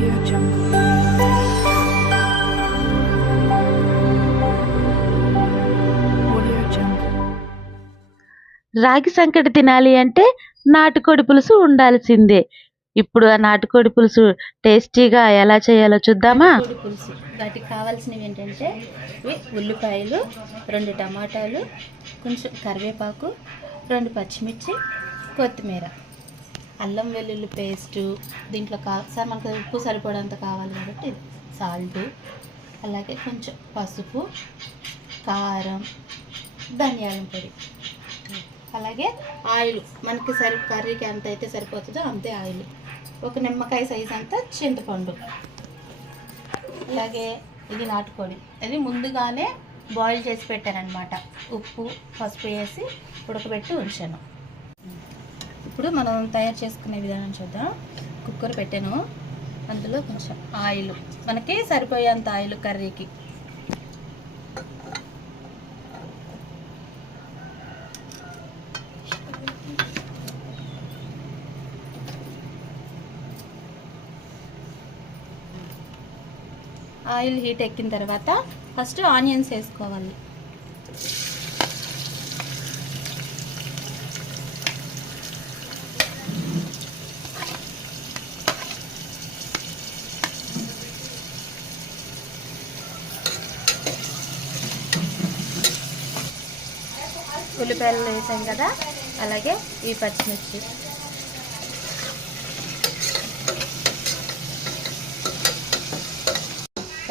Audio Jungle. Audio Jungle. రాగి సంకటి తినాలి అంటే నాటుకోడి పులుసు ఉండాల్సిందే. ఇప్పుడు ఆ నాటుకోడి పులుసు టేస్టీగా ఎలా చేయాలో చూద్దామా? కోడి పులుసు వాటికి కావాల్సినవి ఏంటంటే ఉల్లిపాయలు, 2 టమాటాలు, కొంచెం కరివేపాకు, 2 పచ్చిమిర్చి, కొత్తిమీర, అల్లం వెల్లుల్లి పేస్టు. దీంట్లో సార్ మనకు ఉప్పు సరిపడంత కావాలి కాబట్టి సాల్ట్, అలాగే కొంచెం పసుపు, కారం, ధనియాల పొడి, అలాగే ఆయిల్ మనకి కర్రీకి ఎంత అయితే సరిపోతుందో అంతే ఆయిల్, ఒక నిమ్మకాయ సైజ్ అంతా చింతపండు, అలాగే ఇది నాటుకోడి. అది ముందుగానే బాయిల్ చేసి పెట్టానమాట, ఉప్పు పసుపు వేసి ఉడకబెట్టి ఉంచాను. ఇప్పుడు మనం తయారు చేసుకునే విధానం చూద్దాం. కుక్కర్ పెట్టాను, అందులో కొంచెం ఆయిల్, మనకి సరిపోయేంత ఆయిల్ కర్రీకి. ఆయిల్ హీట్ ఎక్కిన తర్వాత ఫస్ట్ ఆనియన్స్ వేసుకోవాలి. ఉల్లిపాయలు వేసాం కదా, అలాగే ఈ పచ్చిమిర్చి,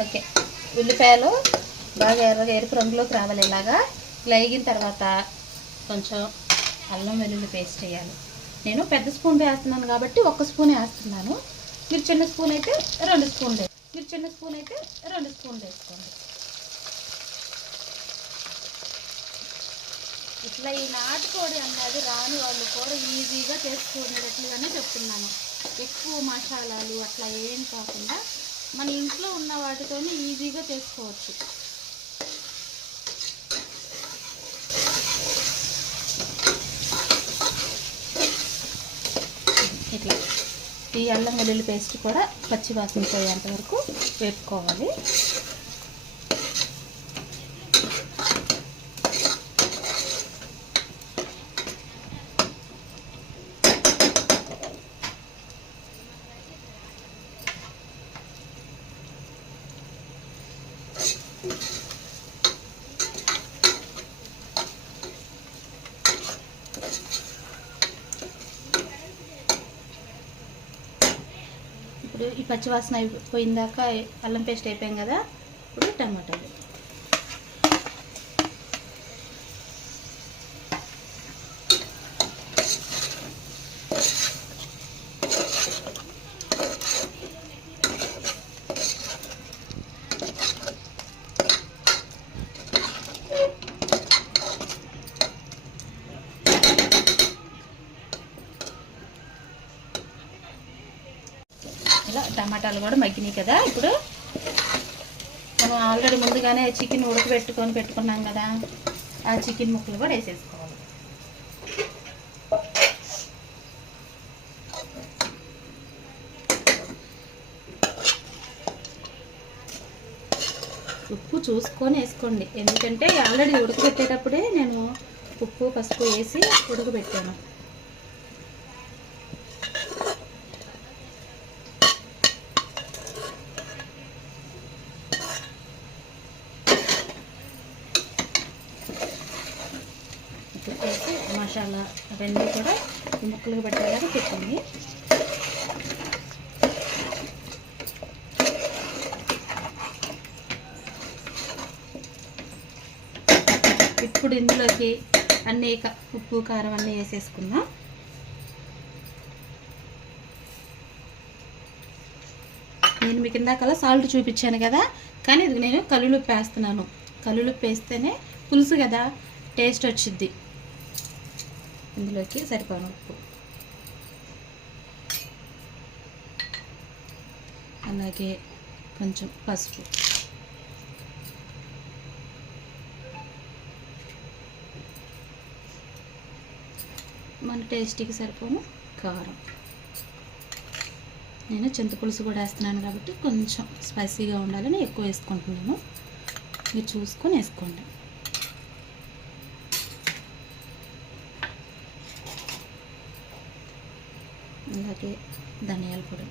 ఓకే. ఉల్లిపాయలు బాగా ఎరుపు రంగులోకి రావాలి. ఇలాగా వేగిన తర్వాత కొంచెం అల్లం వెల్లుల్లి పేస్ట్ వేయాలి. నేను పెద్ద స్పూన్ వేస్తున్నాను కాబట్టి 1 స్పూన్ వేస్తున్నాను. మీరు చిన్న స్పూన్ అయితే 2 స్పూన్లు వేసుకోండి. ఇట్లా ఈ నాటుకోడి అన్నది రాని వాళ్ళు కూడా ఈజీగా చేసుకునేటట్లుగానే చెప్తున్నాను. ఎక్కువ మసాలాలు అట్లా ఏం కాకుండా మన ఇంట్లో ఉన్న వాటితోనే ఈజీగా చేసుకోవచ్చు. ఇట్లా ఈ అల్లం వెల్లుల్లి పేస్ట్ కూడా పచ్చి వాసన పోయేంత వరకు వేపుకోవాలి. ఇప్పుడు ఈ పచ్చివాసన అయిపోయిందాక అల్లం పేస్ట్ అయిపోయాం కదా, ఇప్పుడు టమాటాలు, ఇలా టమాటాలు కూడా మగ్గినాయి కదా. ఇప్పుడు మనం ఆల్రెడీ ముందుగానే చికెన్ పెట్టుకున్నాం కదా, ఆ చికెన్ ముక్కలు కూడా వేసేసుకోవాలి. ఉప్పు చూసుకొని వేసుకోండి, ఎందుకంటే ఆల్రెడీ ఉడకబెట్టేటప్పుడే నేను ఉప్పు పసుపు వేసి ఉడకబెట్టాను. వేసి మసాలా అవన్నీ కూడా ముక్కలుగా పెట్టేలాగా పెట్టింది. ఇప్పుడు ఇందులోకి అన్నీ ఉప్పు కారం అన్నీ వేసేసుకుందాం. నేను మీకు ఇందాకలా సాల్ట్ చూపించాను కదా, కానీ ఇది నేను కల్లులుప్పు వేస్తున్నాను. కల్లులుప్పు వేస్తేనే పులుసు కదా టేస్ట్ వచ్చిద్ది. ఇందులోకి సరిపోను ఉప్పు, అలాగే కొంచెం పసుపు, మన టేస్ట్కి సరిపోను కారం, నేను చింతపులుసు కూడా వేస్తున్నాను కాబట్టి కొంచెం స్పైసీగా ఉండాలని ఎక్కువ వేసుకుంటున్నాను. మీరు చూసుకొని వేసుకోండి. అలాగే ధనియాల పొడి,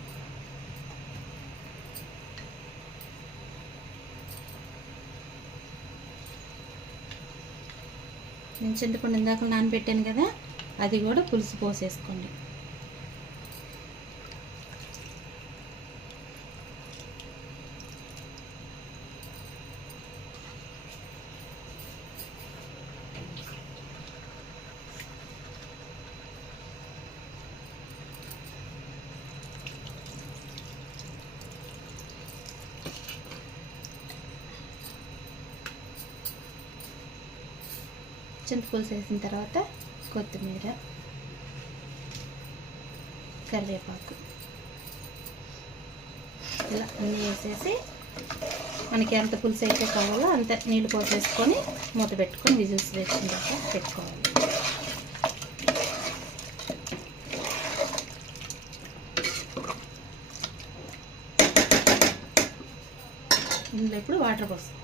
నేను చింతపండు ఇందాక నానబెట్టాను కదా, అది కూడా పులుసు పోసేసుకోండి. చింతపులుసు వేసిన తర్వాత కొత్తిమీర, కరివేపాకు ఇలా అన్నీ వేసేసి మనకి ఎంత పులుసు అయితే కావాలో అంత నీళ్ళు పోసేసుకొని మూత పెట్టుకొని విజిల్స్ వేసుకున్నాక పెట్టుకోవాలి. ఇందులో ఇప్పుడు వాటర్ పోస్తాం.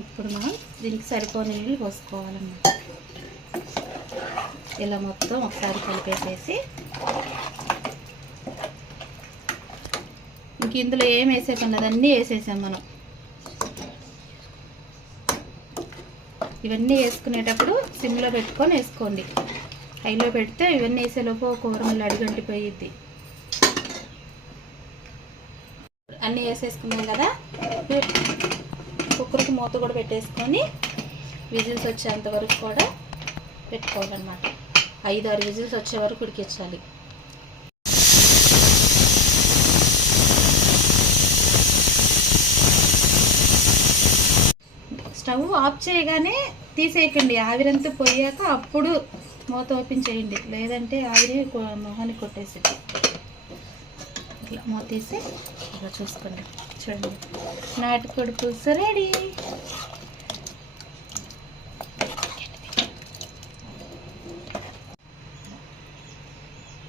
ఇప్పుడు మనం దీనికి సరిపోని నీళ్ళు పోసుకోవాలన్నమాట. ఇలా మొత్తం ఒకసారి కలిపేసేసి ఇంక ఇందులో ఏం వేసే పని లేదు, అన్నీ వేసేసాం మనం. ఇవన్నీ వేసుకునేటప్పుడు సిమ్లో పెట్టుకొని వేసుకోండి. హైలో పెడితే ఇవన్నీ వేసేలోపు కూర మళ్ళీ అడుగంటిపోయిద్ది. అన్నీ వేసేసుకున్నాం కదా, కుక్కర్కి మూత కూడా పెట్టేసుకొని విజిల్స్ వచ్చేంత వరకు కూడా పెట్టుకోవాలన్నమాట. 5-6 విజిల్స్ వచ్చే వరకు ఉడికించాలి. స్టవ్ ఆఫ్ చేయగానే తీసేయకండి, ఆవిరంతా పోయాక అప్పుడు మూత ఓపెన్ చేయండి, లేదంటే ఆవిరి మొహాన్ని కొట్టేసింది. ఇట్లా మూత తీసి ఇలా చూసుకోండి. చూడండి, నాటుకోడి పులుసు రెడీ.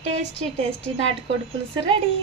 టేస్టీ టేస్టీ నాటుకోడి పులుసు రెడీ.